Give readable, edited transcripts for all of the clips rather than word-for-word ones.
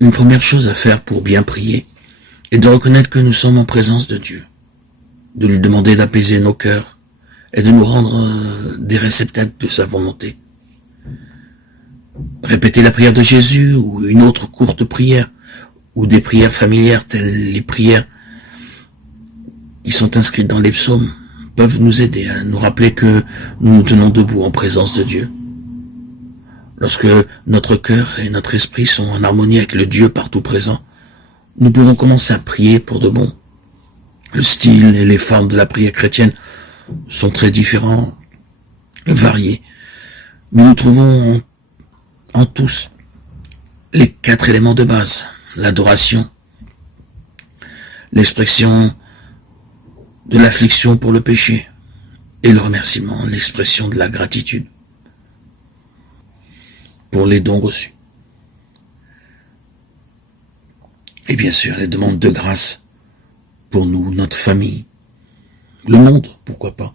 Une première chose à faire pour bien prier est de reconnaître que nous sommes en présence de Dieu, de lui demander d'apaiser nos cœurs et de nous rendre des réceptacles de sa volonté. Répéter la prière de Jésus ou une autre courte prière ou des prières familières telles les prières qui sont inscrites dans les psaumes peuvent nous aider à nous rappeler que nous nous tenons debout en présence de Dieu. Lorsque notre cœur et notre esprit sont en harmonie avec le Dieu partout présent, nous pouvons commencer à prier pour de bon. Le style et les formes de la prière chrétienne sont très différents, variés, mais nous trouvons en tous les 4 éléments de base: l'adoration, l'expression de l'affliction pour le péché et le remerciement, l'expression de la gratitude pour les dons reçus. Et bien sûr, les demandes de grâce pour nous, notre famille, le monde, pourquoi pas.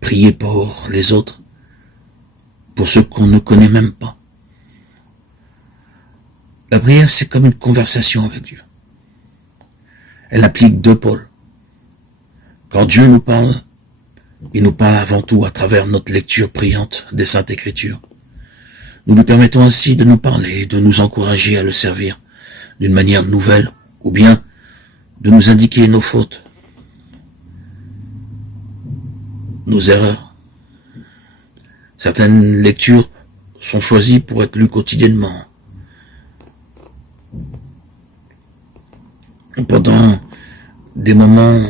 Prier pour les autres, pour ceux qu'on ne connaît même pas. La prière, c'est comme une conversation avec Dieu. Elle implique 2 pôles. Quand Dieu nous parle, il nous parle avant tout à travers notre lecture priante des Saintes Écritures. Nous lui permettons ainsi de nous parler et de nous encourager à le servir d'une manière nouvelle, ou bien de nous indiquer nos fautes, nos erreurs. Certaines lectures sont choisies pour être lues quotidiennement. Pendant des moments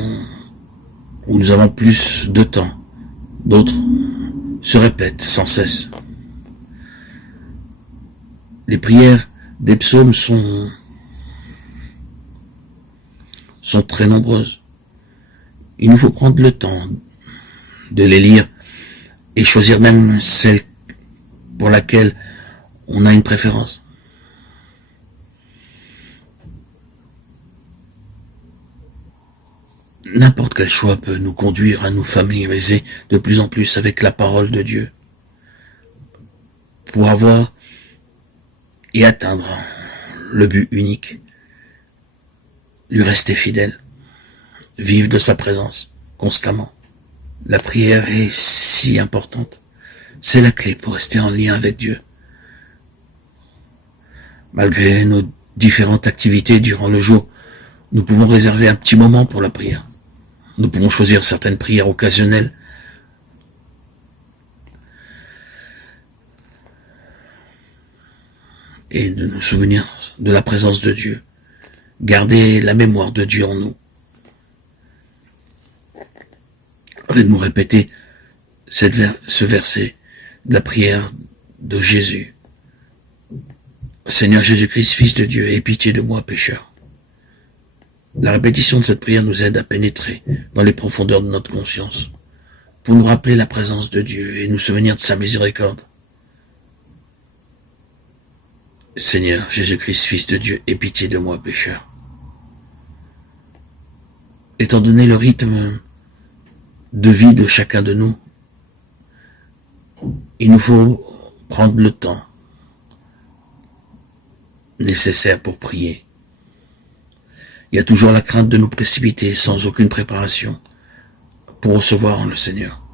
où nous avons plus de temps, d'autres se répètent sans cesse. Les prières des psaumes sont très nombreuses. Il nous faut prendre le temps de les lire et choisir même celle pour laquelle on a une préférence. N'importe quel choix peut nous conduire à nous familiariser de plus en plus avec la parole de Dieu pour avoir et atteindre le but unique, lui rester fidèle, vivre de sa présence constamment. La prière est si importante, c'est la clé pour rester en lien avec Dieu. Malgré nos différentes activités durant le jour, nous pouvons réserver un petit moment pour la prière. Nous pouvons choisir certaines prières occasionnelles et de nous souvenir de la présence de Dieu. Garder la mémoire de Dieu en nous. Et nous répéter ce verset de la prière de Jésus. Seigneur Jésus-Christ, Fils de Dieu, aie pitié de moi, pécheur. La répétition de cette prière nous aide à pénétrer dans les profondeurs de notre conscience pour nous rappeler la présence de Dieu et nous souvenir de sa miséricorde. Seigneur Jésus-Christ, Fils de Dieu, aie pitié de moi, pécheur. Étant donné le rythme de vie de chacun de nous, il nous faut prendre le temps nécessaire pour prier. Il y a toujours la crainte de nous précipiter sans aucune préparation pour recevoir le Seigneur.